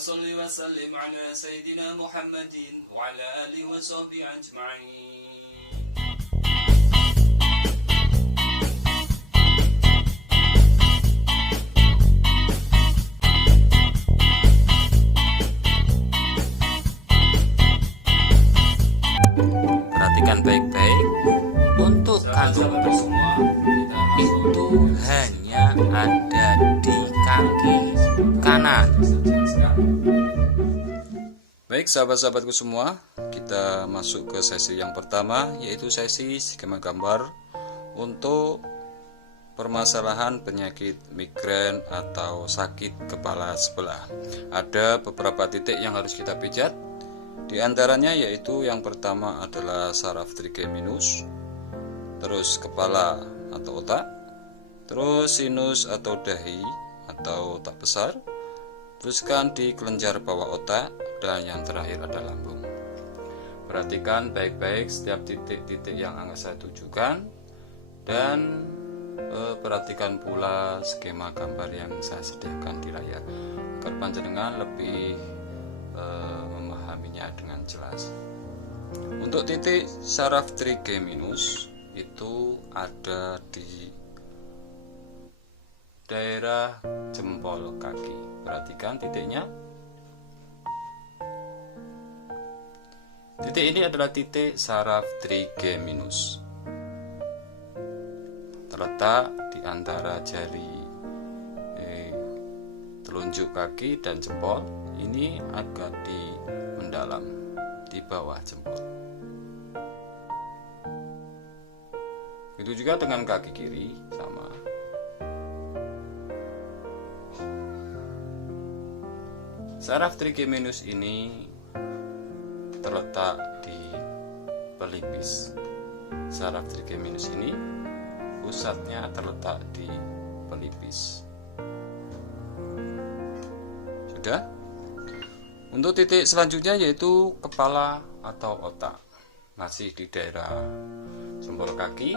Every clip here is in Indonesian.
صل وسلم على سيدنا محمد وعلى آله وصحبه أجمعين. Perhatikan baik-baik, untuk kandung semua itu hanya ada di kaki kanan. Baik sahabat-sahabatku semua, kita masuk ke sesi yang pertama, yaitu sesi skema gambar untuk permasalahan penyakit migrain atau sakit kepala sebelah. Ada beberapa titik yang harus kita pijat. Di antaranya yaitu yang pertama adalah saraf trigeminus, terus kepala atau otak, terus sinus atau dahi atau otak besar, teruskan di kelenjar bawah otak, dan yang terakhir adalah lambung. Perhatikan baik-baik setiap titik-titik yang akan saya tunjukkan, dan perhatikan pula skema gambar yang saya sediakan di layar agar panjenengan lebih memahaminya dengan jelas. Untuk titik saraf trigeminus itu ada di daerah jempol kaki. Perhatikan titiknya. Titik ini adalah titik saraf trigeminus, terletak di antara jari telunjuk kaki dan jempol. Ini agak di mendalam di bawah jempol. Begitu juga dengan kaki kiri, sama. Saraf trigeminus ini terletak di pelipis. Saraf trigeminus ini pusatnya terletak di pelipis. Sudah? Untuk titik selanjutnya yaitu kepala atau otak. Masih di daerah jempol kaki.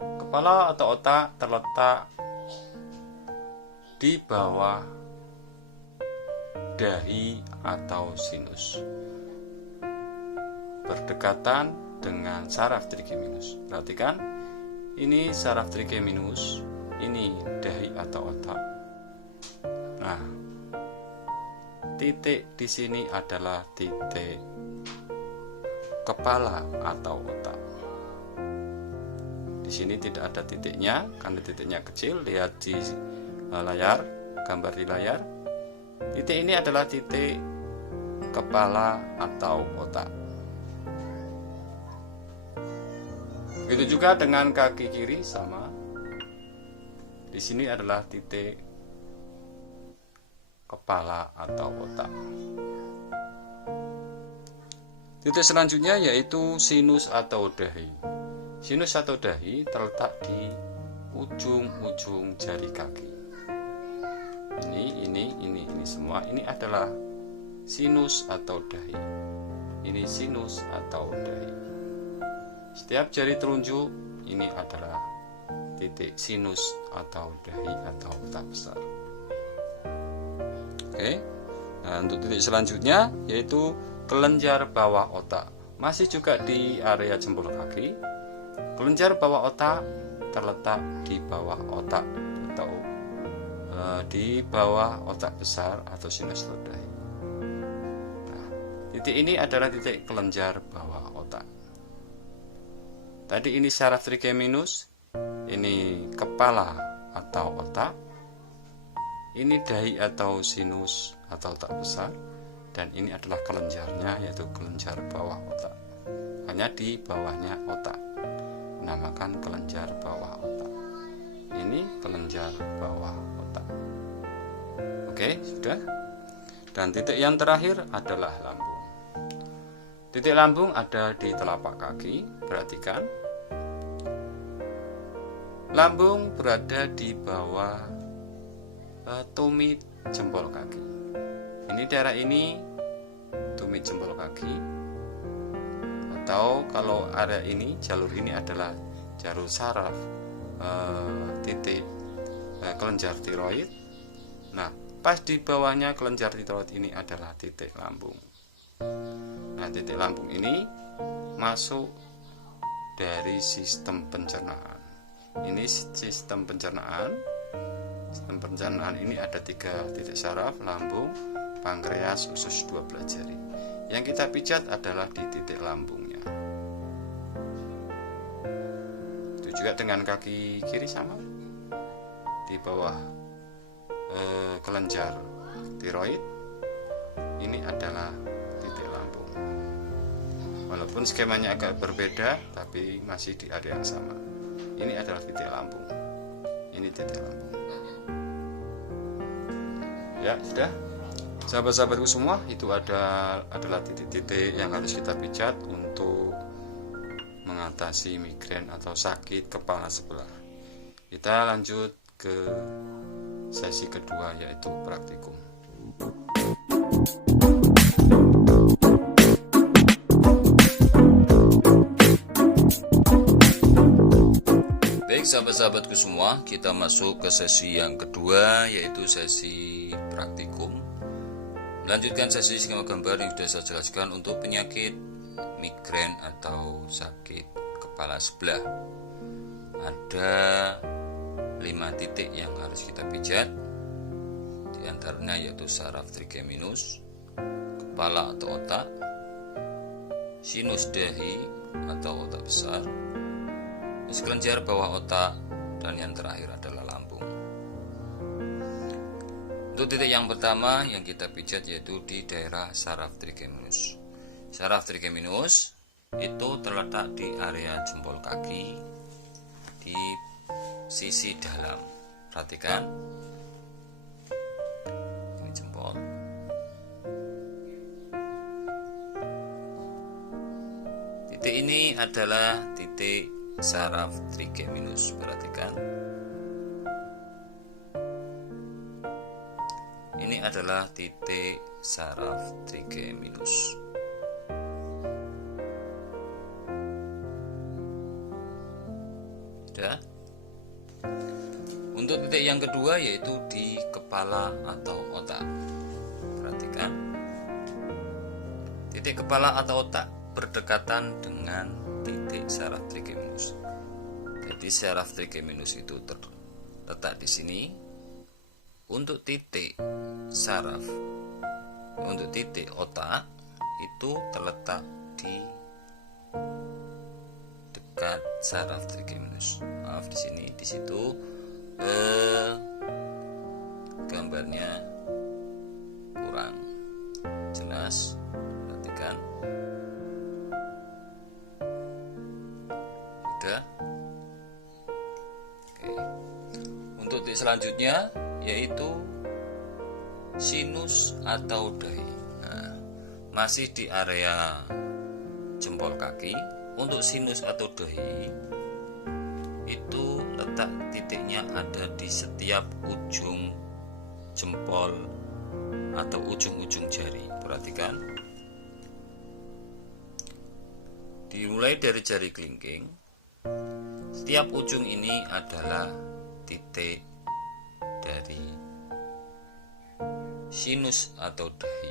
Kepala atau otak terletak di bawah dahi atau sinus, berdekatan dengan saraf trigeminus. Perhatikan, ini saraf trigeminus, ini dahi atau otak. Nah, titik di sini adalah titik kepala atau otak. Di sini tidak ada titiknya karena titiknya kecil. Lihat di layar, gambar di layar. Titik ini adalah titik kepala atau otak. Begitu juga dengan kaki kiri, sama. Di sini adalah titik kepala atau otak. Titik selanjutnya yaitu sinus atau dahi. Sinus atau dahi terletak di ujung-ujung jari kaki. Ini semua, ini adalah sinus atau dahi. Ini sinus atau dahi. Setiap jari telunjuk ini adalah titik sinus atau dahi atau otak besar. Oke. Nah, untuk titik selanjutnya yaitu kelenjar bawah otak. Masih juga di area jempol kaki. Kelenjar bawah otak terletak di bawah otak atau di bawah otak besar atau sinus atau dahi. Nah, titik ini adalah titik kelenjar bawah otak. Tadi ini saraf trigeminus, ini kepala atau otak, ini dahi atau sinus atau otak besar, dan ini adalah kelenjarnya yaitu kelenjar bawah otak. Hanya di bawahnya otak, dinamakan kelenjar bawah otak. Ini kelenjar bawah otak. Oke, sudah. Dan titik yang terakhir adalah lambung. Titik lambung ada di telapak kaki. Perhatikan, lambung berada di bawah tumit jempol kaki. Ini daerah ini tumit jempol kaki, atau kalau area ini, jalur ini adalah jalur saraf titik kelenjar tiroid. Nah, pas di bawahnya kelenjar tiroid ini adalah titik lambung. Nah, titik lambung ini masuk dari sistem pencernaan. Ini sistem pencernaan. Sistem pencernaan ini ada 3 titik saraf: lambung, pankreas, usus 12 jari. Yang kita pijat adalah di titik lambungnya. Itu juga dengan kaki kiri sama. Di bawah kelenjar tiroid ini adalah titik lambung. Walaupun skemanya agak berbeda, tapi masih di area yang sama. Ini adalah titik lambung. Ini titik lambung. Ya, sudah. Sahabat-sahabatku semua, itu adalah titik-titik yang harus kita pijat untuk mengatasi migrain atau sakit kepala sebelah. Kita lanjut ke sesi kedua, yaitu praktikum. Baik sahabat-sahabatku semua, kita masuk ke sesi yang kedua, yaitu sesi praktikum. Melanjutkan sesi skema gambar yang sudah saya jelaskan untuk penyakit migrain atau sakit kepala sebelah. Ada 5 titik yang harus kita pijat. Di antaranya yaitu saraf trigeminus, kepala atau otak, sinus dahi atau otak besar, kelenjar bawah otak, dan yang terakhir adalah lambung. Untuk titik yang pertama yang kita pijat yaitu di daerah saraf trigeminus. Saraf trigeminus itu terletak di area jempol kaki di sisi dalam. Perhatikan, ini jempol. Titik ini adalah titik saraf trigeminus. Perhatikan, ini adalah titik saraf trigeminus. Sudah. Untuk titik yang kedua yaitu di kepala atau otak. Perhatikan, titik kepala atau otak berdekatan dengan titik saraf trigeminus. Jadi saraf trigeminus itu terletak di sini. Untuk titik saraf, untuk titik otak itu terletak di dekat saraf trigeminus. Maaf, di sini, di situ gambarnya kurang jelas. Perhatikan. Sudah. Oke. Untuk titik selanjutnya yaitu sinus atau dahi. Nah, masih di area jempol kaki. Untuk sinus atau dahi itu letak titiknya ada di setiap ujung jempol atau ujung-ujung jari. Perhatikan, dimulai dari jari kelingking, setiap ujung ini adalah titik dari sinus atau dahi.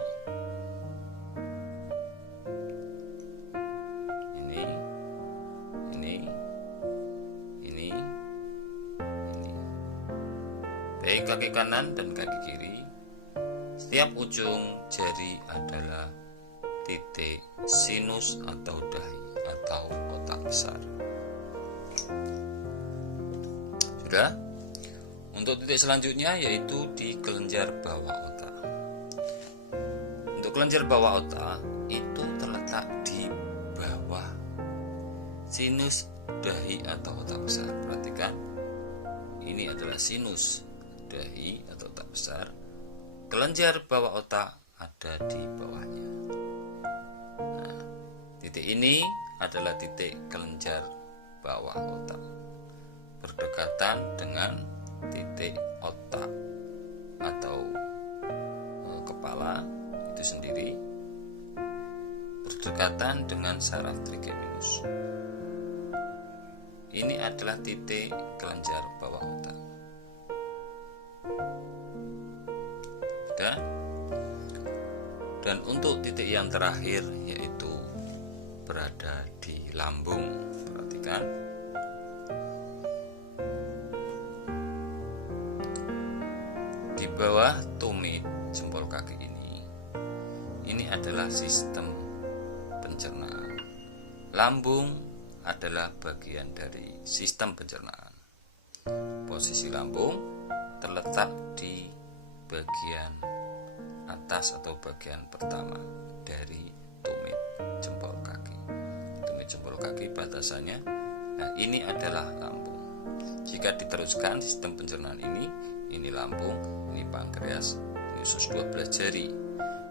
Ini. Baik kaki kanan dan kaki kiri, setiap ujung jari adalah titik sinus atau dahi atau otak besar. Sudah. Untuk titik selanjutnya yaitu di kelenjar bawah otak. Untuk kelenjar bawah otak itu terletak di bawah sinus dahi atau otak besar. Perhatikan, ini adalah sinus dahi atau otak besar. Kelenjar bawah otak ada di bawahnya. Nah, titik ini adalah titik kelenjar bawah otak, berdekatan dengan titik otak atau kepala itu sendiri, berdekatan dengan saraf trigeminus. Ini adalah titik kelenjar bawah otak. Dan untuk titik yang terakhir yaitu berada di lambung. Perhatikan. Di bawah tumit jempol kaki ini adalah sistem pencernaan. Lambung adalah bagian dari sistem pencernaan. Posisi lambung terletak di bagian atas atau bagian pertama dari tumit jempol kaki. Tumit jempol kaki batasannya, nah ini adalah lambung. Jika diteruskan sistem pencernaan ini lambung, ini pankreas, ini usus 12 jari.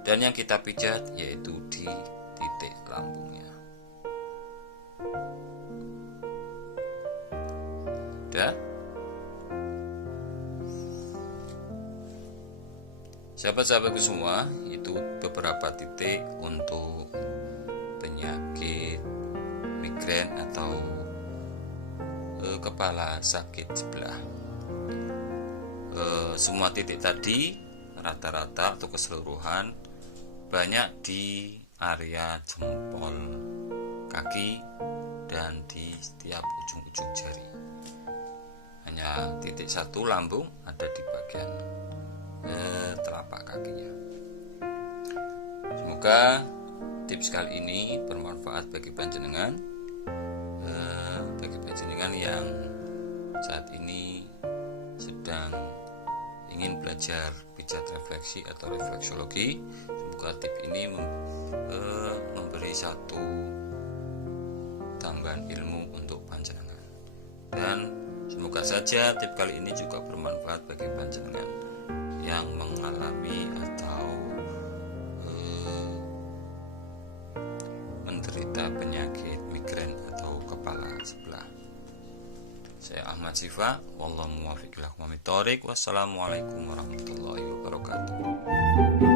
Dan yang kita pijat yaitu di titik lambungnya. Udah? Sahabat-sahabatku semua, itu beberapa titik untuk penyakit migrain atau kepala sakit sebelah. Semua titik tadi rata-rata atau keseluruhan banyak di area jempol kaki dan di setiap ujung-ujung jari. Hanya titik satu lambung ada di bagian telapak kakinya. Semoga tips kali ini bermanfaat bagi panjenengan, yang saat ini sedang ingin belajar pijat refleksi atau refleksologi. Semoga tips ini memberi satu tambahan ilmu untuk panjenengan, dan semoga saja tips kali ini juga bermanfaat bagi panjenengan yang mengalami atau menderita penyakit migrain atau kepala sebelah. Saya Ahmad Sifa, wallahu muwaffiq ila aqwamit thoriq. Wassalamualaikum warahmatullahi wabarakatuh.